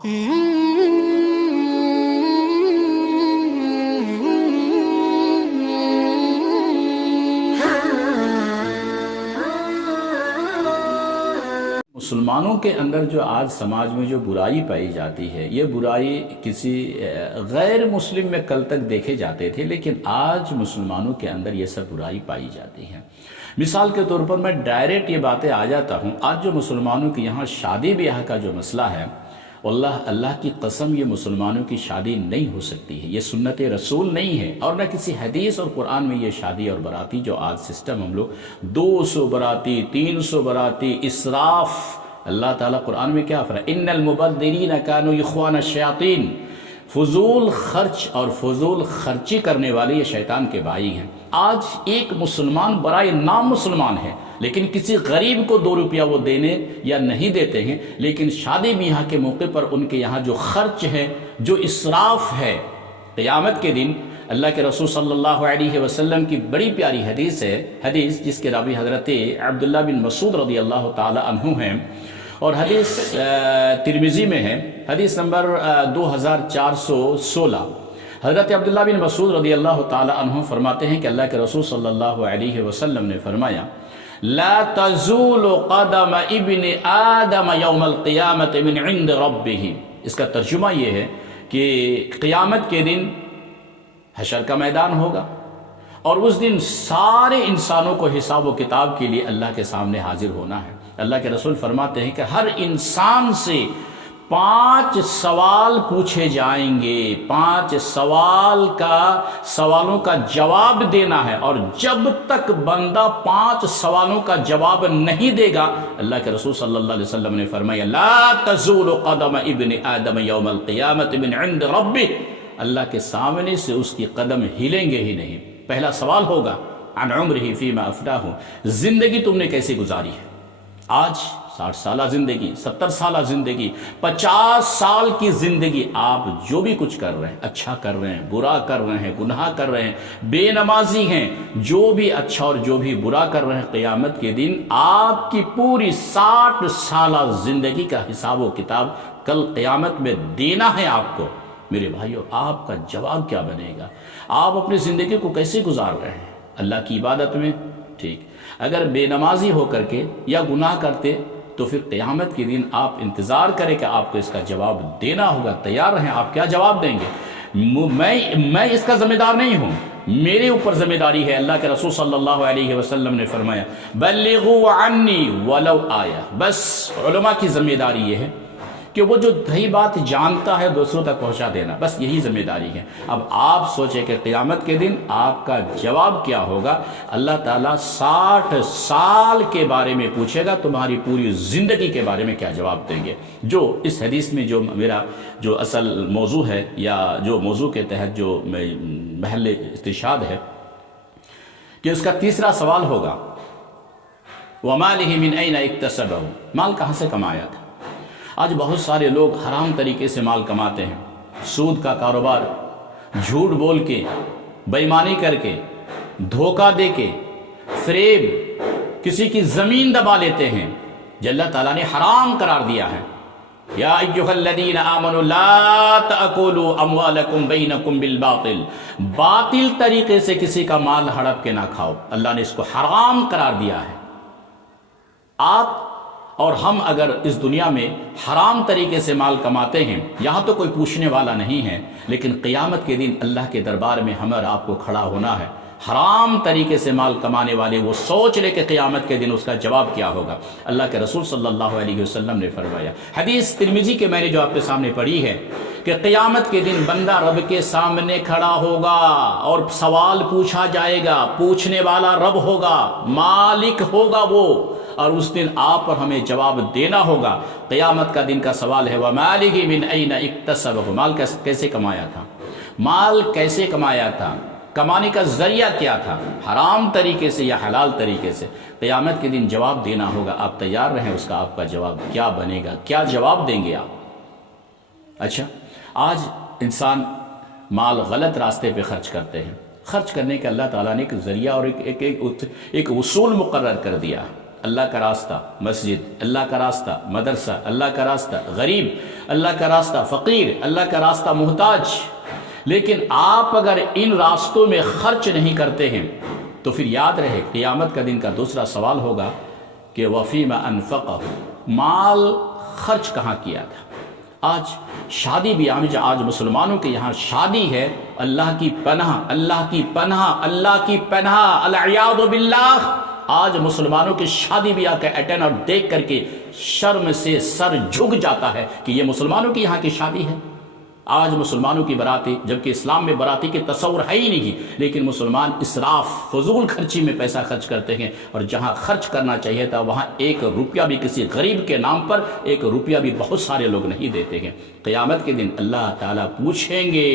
مسلمانوں کے اندر جو آج سماج میں جو برائی پائی جاتی ہے، یہ برائی کسی غیر مسلم میں کل تک دیکھے جاتے تھے، لیکن آج مسلمانوں کے اندر یہ سب برائی پائی جاتی ہے۔ مثال کے طور پر میں ڈائریکٹ یہ باتیں آ جاتا ہوں، آج جو مسلمانوں کے یہاں شادی بیاہ کا جو مسئلہ ہے، اللہ کی قسم یہ مسلمانوں کی شادی نہیں ہو سکتی ہے، یہ سنت رسول نہیں ہے، اور نہ کسی حدیث اور قرآن میں یہ شادی اور براتی جو آج سسٹم ہم لوگ 200 براتی 300 براتی اسراف، اللہ تعالیٰ قرآن میں کیا فرمایا، ان المبذرین کانوا اخوان الشیاطین، فضول خرچ اور فضول خرچی کرنے والے یہ شیطان کے بھائی ہیں۔ آج ایک مسلمان برائے نام مسلمان ہے، لیکن کسی غریب کو 2 روپیہ وہ دینے یا نہیں دیتے ہیں، لیکن شادی بیاہ کے موقع پر ان کے یہاں جو خرچ ہے، جو اسراف ہے، قیامت کے دن اللہ کے رسول صلی اللہ علیہ وسلم کی بڑی پیاری حدیث ہے، حدیث جس کے راوی حضرت عبداللہ بن مسعود رضی اللہ تعالی عنہ ہیں، اور حدیث ترمذی میں ہے، حدیث نمبر 2416۔ حضرت عبداللہ بن مسعود رضی اللہ تعالی عنہ فرماتے ہیں کہ اللہ کے رسول صلی اللہ علیہ وسلم نے فرمایا، لا تزول قدم ابن آدم یوم القیامت من عند ربہ۔ اس کا ترجمہ یہ ہے کہ قیامت کے دن حشر کا میدان ہوگا، اور اس دن سارے انسانوں کو حساب و کتاب کے لیے اللہ کے سامنے حاضر ہونا ہے۔ اللہ کے رسول فرماتے ہیں کہ ہر انسان سے 5 سوال پوچھے جائیں گے، 5 سوالوں کا جواب دینا ہے، اور جب تک بندہ 5 سوالوں کا جواب نہیں دے گا، اللہ کے رسول صلی اللہ علیہ وسلم نے فرمایا، لا تزول قدم ابن آدم یوم القیامت من عند ربہ، اللہ کے سامنے سے اس کی قدم ہلیں گے ہی نہیں۔ پہلا سوال ہوگا، عن عمرہ فیما افناہ، زندگی تم نے کیسے گزاری ہے؟ آج 60 سالہ زندگی، 70 سالہ زندگی، 50 سال کی زندگی، آپ جو بھی کچھ کر رہے ہیں، اچھا کر رہے ہیں، برا کر رہے ہیں، گناہ کر رہے ہیں، بے نمازی ہیں، جو بھی اچھا اور جو بھی برا کر رہے ہیں، قیامت کے دن آپ کی پوری 60 سالہ زندگی کا حساب و کتاب کل قیامت میں دینا ہے آپ کو۔ میرے بھائیو، آپ کا جواب کیا بنے گا؟ آپ اپنی زندگی کو کیسے گزار رہے ہیں؟ اللہ کی عبادت میں؟ ٹھیک، اگر بے نمازی ہو کر کے یا گناہ کرتے تو پھر قیامت کے دن آپ انتظار کریں کہ آپ کو اس کا جواب دینا ہوگا، تیار رہیں، آپ کیا جواب دیں گے؟ میں اس کا ذمہ دار نہیں ہوں، میرے اوپر ذمہ داری ہے۔ اللہ کے رسول صلی اللہ علیہ وسلم نے فرمایا، بلغوا عنی ولو آیہ، بس علماء کی ذمہ داری یہ ہے کہ وہ جو صحیح بات جانتا ہے دوسروں تک پہنچا دینا، بس یہی ذمہ داری ہے۔ اب آپ سوچیں کہ قیامت کے دن آپ کا جواب کیا ہوگا۔ اللہ تعالیٰ 60 سال کے بارے میں پوچھے گا، تمہاری پوری زندگی کے بارے میں کیا جواب دیں گے؟ جو اس حدیث میں جو میرا جو اصل موضوع ہے، یا جو موضوع کے تحت جو محل استشہاد ہے، کہ اس کا تیسرا سوال ہوگا، وَمَالِهِ مِنْ أَيْنَ اكْتَسَبَهُ، مال کہاں سے کمایا تھا؟ آج بہت سارے لوگ حرام طریقے سے مال کماتے ہیں، سود کا کاروبار، جھوٹ بول کے، بے ایمانی کر کے، دھوکہ دے کے، فریب، کسی کی زمین دبا لیتے ہیں، جو اللہ تعالیٰ نے حرام قرار دیا ہے۔ یا ایھا الذین آمنوا لا تأکلوا اموالکم بینکم بالباطل، باطل طریقے سے کسی کا مال ہڑپ کے نہ کھاؤ، اللہ نے اس کو حرام قرار دیا ہے۔ آپ اور ہم اگر اس دنیا میں حرام طریقے سے مال کماتے ہیں، یہاں تو کوئی پوچھنے والا نہیں ہے، لیکن قیامت کے دن اللہ کے دربار میں ہم اور آپ کو کھڑا ہونا ہے۔ حرام طریقے سے مال کمانے والے وہ سوچ لے کہ قیامت کے دن اس کا جواب کیا ہوگا۔ اللہ کے رسول صلی اللہ علیہ وسلم نے فرمایا، حدیث ترمذی کے میں نے جو آپ کے سامنے پڑھی ہے، کہ قیامت کے دن بندہ رب کے سامنے کھڑا ہوگا اور سوال پوچھا جائے گا، پوچھنے والا رب ہوگا، مالک ہوگا وہ، اور اس دن آپ اور ہمیں جواب دینا ہوگا۔ قیامت کا دن کا سوال ہے، وَمَالِهِ مِنْ أَيْنَ اكْتَسَبَهُ، مال کیسے کمایا تھا؟ مال کیسے کمایا تھا؟ کمانے کا ذریعہ کیا تھا؟ حرام طریقے سے یا حلال طریقے سے؟ قیامت کے دن جواب دینا ہوگا، آپ تیار رہیں، اس کا آپ کا جواب کیا بنے گا، کیا جواب دیں گے آپ؟ اچھا، آج انسان مال غلط راستے پہ خرچ کرتے ہیں۔ خرچ کرنے کا اللہ تعالیٰ نے ایک ذریعہ اور ایک اصول مقرر کر دیا۔ اللہ کا راستہ مسجد، اللہ کا راستہ مدرسہ، اللہ کا راستہ غریب، اللہ کا راستہ فقیر، اللہ کا راستہ محتاج، لیکن آپ اگر ان راستوں میں خرچ نہیں کرتے ہیں تو پھر یاد رہے قیامت کا دن کا دوسرا سوال ہوگا کہ وفیما انفقہ، مال خرچ کہاں کیا تھا۔ آج شادی بیاہ میں آج مسلمانوں کے یہاں شادی ہے، اللہ کی پناہ، اللہ کی پناہ، اللہ کی پناہ، العیاذ باللہ۔ آج مسلمانوں کے شادی بیاہ کا اٹینڈ اور دیکھ کر کے شرم سے سر جھک جاتا ہے کہ یہ مسلمانوں کی یہاں کی شادی ہے۔ آج مسلمانوں کی باراتی، جبکہ اسلام میں باراتی کے تصور ہے ہی نہیں، لیکن مسلمان اسراف، فضول خرچی میں پیسہ خرچ کرتے ہیں، اور جہاں خرچ کرنا چاہیے تھا وہاں ایک روپیہ بھی کسی غریب کے نام پر ایک روپیہ بھی بہت سارے لوگ نہیں دیتے ہیں۔ قیامت کے دن اللہ تعالیٰ پوچھیں گے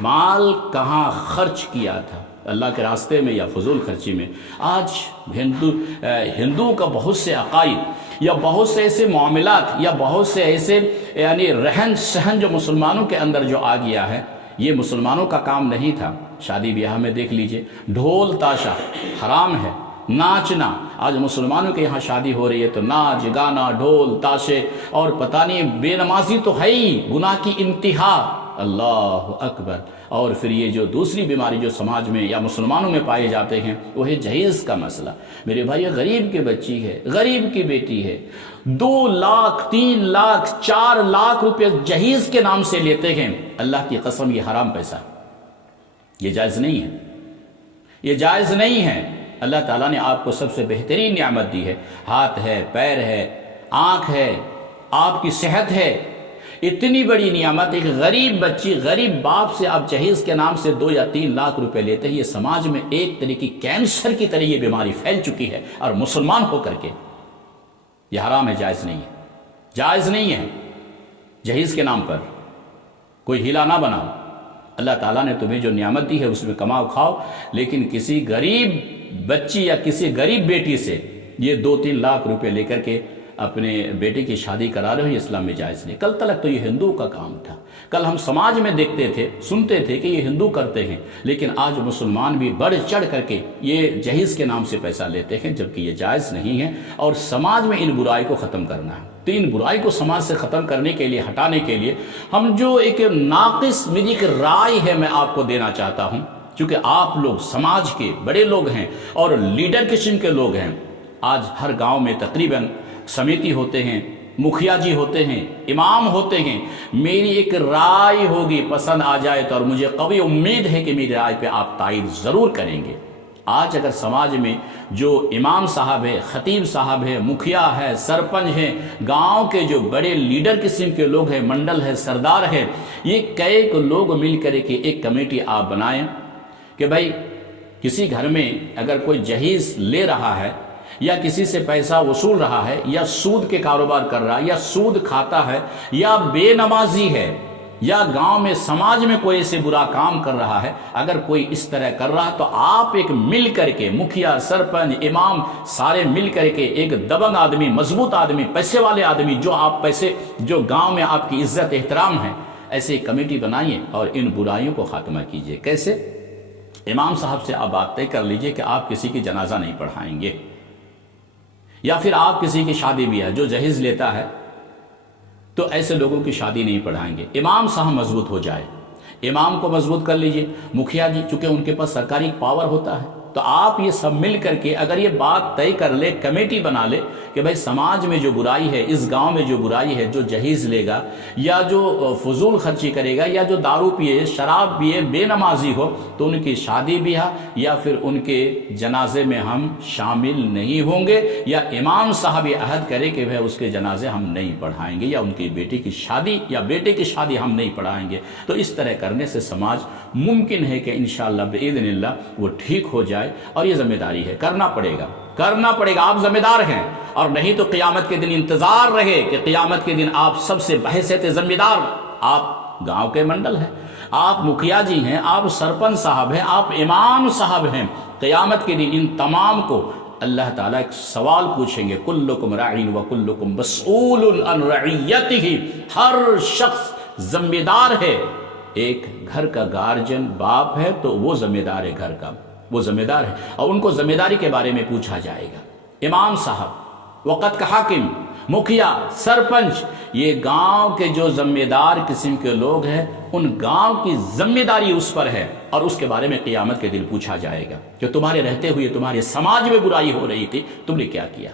مال کہاں خرچ کیا تھا، اللہ کے راستے میں یا فضول خرچی میں۔ آج ہندوؤں کا بہت سے عقائد یا بہت سے ایسے معاملات یا بہت سے ایسے یعنی رہن سہن جو مسلمانوں کے اندر جو آ گیا ہے، یہ مسلمانوں کا کام نہیں تھا۔ شادی بیاہ میں دیکھ لیجئے، ڈھول تاشا حرام ہے، ناچنا۔ آج مسلمانوں کے یہاں شادی ہو رہی ہے تو ناچ گانا، ڈھول تاشے، اور پتہ نہیں بے نمازی تو ہے ہی، گناہ کی انتہا، اللہ اکبر۔ اور پھر یہ جو دوسری بیماری جو سماج میں یا مسلمانوں میں پائے جاتے ہیں وہ ہے جہیز کا مسئلہ۔ میرے بھائی، غریب کی بچی ہے، غریب کی بیٹی ہے، 2 لاکھ 3 لاکھ 4 لاکھ روپے جہیز کے نام سے لیتے ہیں۔ اللہ کی قسم یہ حرام پیسہ، یہ جائز نہیں ہے، یہ جائز نہیں ہے۔ اللہ تعالیٰ نے آپ کو سب سے بہترین نعمت دی ہے، ہاتھ ہے، پیر ہے، آنکھ ہے، آپ کی صحت ہے، اتنی بڑی نعمت۔ ایک غریب بچی، غریب باپ سے آپ جہیز کے نام سے 2 یا 3 لاکھ روپے لیتے ہیں۔ یہ سماج میں ایک طرح کی کینسر کی طرح یہ بیماری پھیل چکی ہے، اور مسلمان ہو کر کے یہ حرام ہے، جائز نہیں ہے، جائز نہیں ہے۔ جہیز کے نام پر کوئی ہیلا نہ بناؤ۔ اللہ تعالیٰ نے تمہیں جو نعمت دی ہے اس میں کماؤ کھاؤ، لیکن کسی غریب بچی یا کسی غریب بیٹی سے یہ 2-3 لاکھ روپے لے کر کے اپنے بیٹے کی شادی کرا رہے ہو، یہ اسلام میں جائز نہیں۔ کل تک تو یہ ہندو کا کام تھا، کل ہم سماج میں دیکھتے تھے، سنتے تھے کہ یہ ہندو کرتے ہیں، لیکن آج مسلمان بھی بڑھ چڑھ کر کے یہ جہیز کے نام سے پیسہ لیتے ہیں، جبکہ یہ جائز نہیں ہے۔ اور سماج میں ان برائی کو ختم کرنا ہے، تو ان برائی کو سماج سے ختم کرنے کے لیے، ہٹانے کے لیے ہم جو ایک ناقص میری ایک رائے ہے میں آپ کو دینا چاہتا ہوں، چونکہ آپ لوگ سماج کے بڑے لوگ ہیں اور لیڈر قسم کے لوگ ہیں۔ آج ہر گاؤں میں تقریباً سمیتی ہوتے ہیں، مکھیا جی ہوتے ہیں، امام ہوتے ہیں۔ میری ایک رائے ہوگی، پسند آ جائے تو، اور مجھے قوی امید ہے کہ میری رائے پہ آپ تائید ضرور کریں گے۔ آج اگر سماج میں جو امام صاحب ہے، خطیب صاحب ہے، مکھیا ہے، سرپنچ ہے، گاؤں کے جو بڑے لیڈر قسم کے لوگ ہیں، منڈل ہے، سردار ہے، یہ کئی لوگ مل کر کے ایک کمیٹی آپ بنائیں کہ بھائی کسی گھر میں اگر کوئی جہیز لے رہا ہے یا کسی سے پیسہ وصول رہا ہے یا سود کے کاروبار کر رہا ہے یا سود کھاتا ہے یا بے نمازی ہے یا گاؤں میں سماج میں کوئی ایسے برا کام کر رہا ہے، اگر کوئی اس طرح کر رہا ہے تو آپ ایک مل کر کے، مکھیا، سرپنچ، امام، سارے مل کر کے ایک دبنگ آدمی، مضبوط آدمی، پیسے والے آدمی، جو آپ پیسے، جو گاؤں میں آپ کی عزت احترام ہے، ایسے کمیٹی بنائیے اور ان برائیوں کو خاتمہ کیجیے۔ کیسے؟ امام صاحب سے آپ بات طے کر لیجئے کہ آپ کسی کی جنازہ نہیں پڑھائیں گے، یا پھر آپ کسی کی شادی بھی ہے جو جہیز لیتا ہے تو ایسے لوگوں کی شادی نہیں پڑھائیں گے۔ امام صاحب مضبوط ہو جائے، امام کو مضبوط کر لیجئے، مکھیا جی چونکہ ان کے پاس سرکاری پاور ہوتا ہے، تو آپ یہ سب مل کر کے اگر یہ بات طے کر لے، کمیٹی بنا لے کہ بھائی سماج میں جو برائی ہے، اس گاؤں میں جو برائی ہے، جو جہیز لے گا یا جو فضول خرچی کرے گا یا جو دارو پیے، شراب پیے، بے نمازی ہو، تو ان کی شادی بیاہ یا پھر ان کے جنازے میں ہم شامل نہیں ہوں گے، یا امام صاحب یہ عہد کرے کہ بھائی اس کے جنازے ہم نہیں پڑھائیں گے، یا ان کی بیٹی کی شادی یا بیٹے کی شادی ہم نہیں پڑھائیں گے۔ تو اس طرح کرنے سے سماج ممکن ہے کہ انشاءاللہ بإذن اللہ وہ ٹھیک ہو جائے، اور یہ ذمہ داری ہے، کرنا پڑے گا، کرنا پڑے گا، آپ ذمہ دار ہیں، اور نہیں تو قیامت کے دن انتظار رہے کہ قیامت کے دن آپ سب سے بحیثیت ذمہ دار، آپ گاؤں کے منڈل ہیں، آپ مکھیا جی ہیں، آپ سرپنچ صاحب ہیں، آپ امام صاحب ہیں، قیامت کے دن ان تمام کو اللہ تعالیٰ ایک سوال پوچھیں گے، کلکم راعین وکلکم مسئول عن رعیتہ، ہر شخص ذمہ دار ہے۔ ایک گھر کا گارجن باپ ہے تو وہ ذمہ دار ہے، گھر کا وہ ذمہ دار ہے، اور ان کو ذمہ داری کے بارے میں پوچھا جائے گا۔ امام صاحب، وقت کا حاکم، مکھیا، سرپنچ، یہ گاؤں کے جو ذمہ دار قسم کے لوگ ہیں ان گاؤں کی ذمہ داری اس پر ہے، اور اس کے بارے میں قیامت کے دن پوچھا جائے گا کہ تمہارے رہتے ہوئے تمہارے سماج میں برائی ہو رہی تھی، تم نے کیا کیا،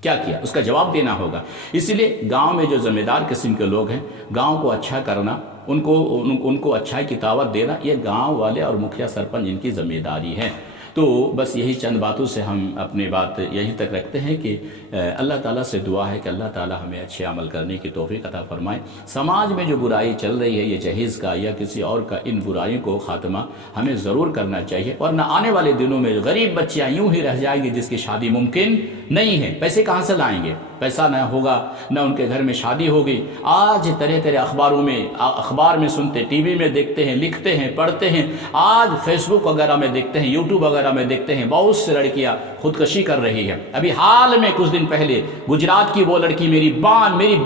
کیا کیا، اس کا جواب دینا ہوگا۔ اسی لیے گاؤں میں جو ذمہ دار قسم کے لوگ ہیں، گاؤں کو اچھا کرنا، ان کو اچھائی کی دعوت دینا، یہ گاؤں والے اور مکھیا سرپنچ ان کی ذمہ داری ہے۔ تو بس یہی چند باتوں سے ہم اپنی بات یہیں تک رکھتے ہیں کہ اللہ تعالیٰ سے دعا ہے کہ اللہ تعالیٰ ہمیں اچھے عمل کرنے کی توفیق عطا فرمائے۔ سماج میں جو برائی چل رہی ہے، یہ جہیز کا یا کسی اور کا، ان برائیوں کو خاتمہ ہمیں ضرور کرنا چاہیے، ورنہ آنے والے دنوں میں غریب بچیاں یوں ہی رہ جائیں گی جس کی شادی ممکن نہیں ہے۔ پیسے کہاں سے لائیں گے؟ پیسہ نہ ہوگا، نہ ان کے گھر میں شادی ہوگی۔ آج طرح طرح اخبار میں سنتے، ٹی وی میں دیکھتے ہیں، لکھتے ہیں، پڑھتے ہیں، آج فیس بک وغیرہ میں دیکھتے ہیں، یوٹیوب وغیرہ میں دیکھتے ہیں، بہت سی لڑکیاں خودکشی کر رہی ہیں۔ ابھی حال میں کچھ دن پہلے گجرات کی وہ لڑکی، میری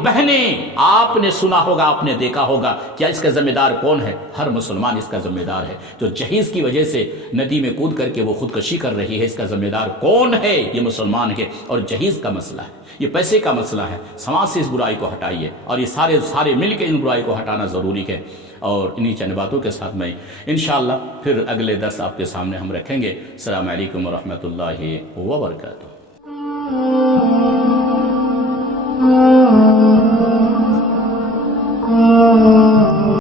بہنیں، آپ نے سنا ہوگا، آپ نے دیکھا ہوگا۔ کیا اس کا ذمہ دار کون ہے؟ ہر مسلمان اس کا ذمہ دار ہے۔ جو جہیز کی وجہ سے ندی میں کود کر کے وہ خودکشی کر رہی ہے، اس کا ذمہ دار کون ہے؟ یہ مسلمان ہے۔ اور جہیز کا مسئلہ ہے، یہ پیسے کا مسئلہ ہے۔ سماج سے اس برائی کو ہٹائیے، اور یہ سارے مل کے ان برائی کو ہٹانا ضروری ہے۔ اور انہی چند باتوں کے ساتھ میں انشاءاللہ پھر اگلے درس آپ کے سامنے ہم رکھیں گے۔ السلام علیکم ورحمۃ اللہ وبرکاتہ۔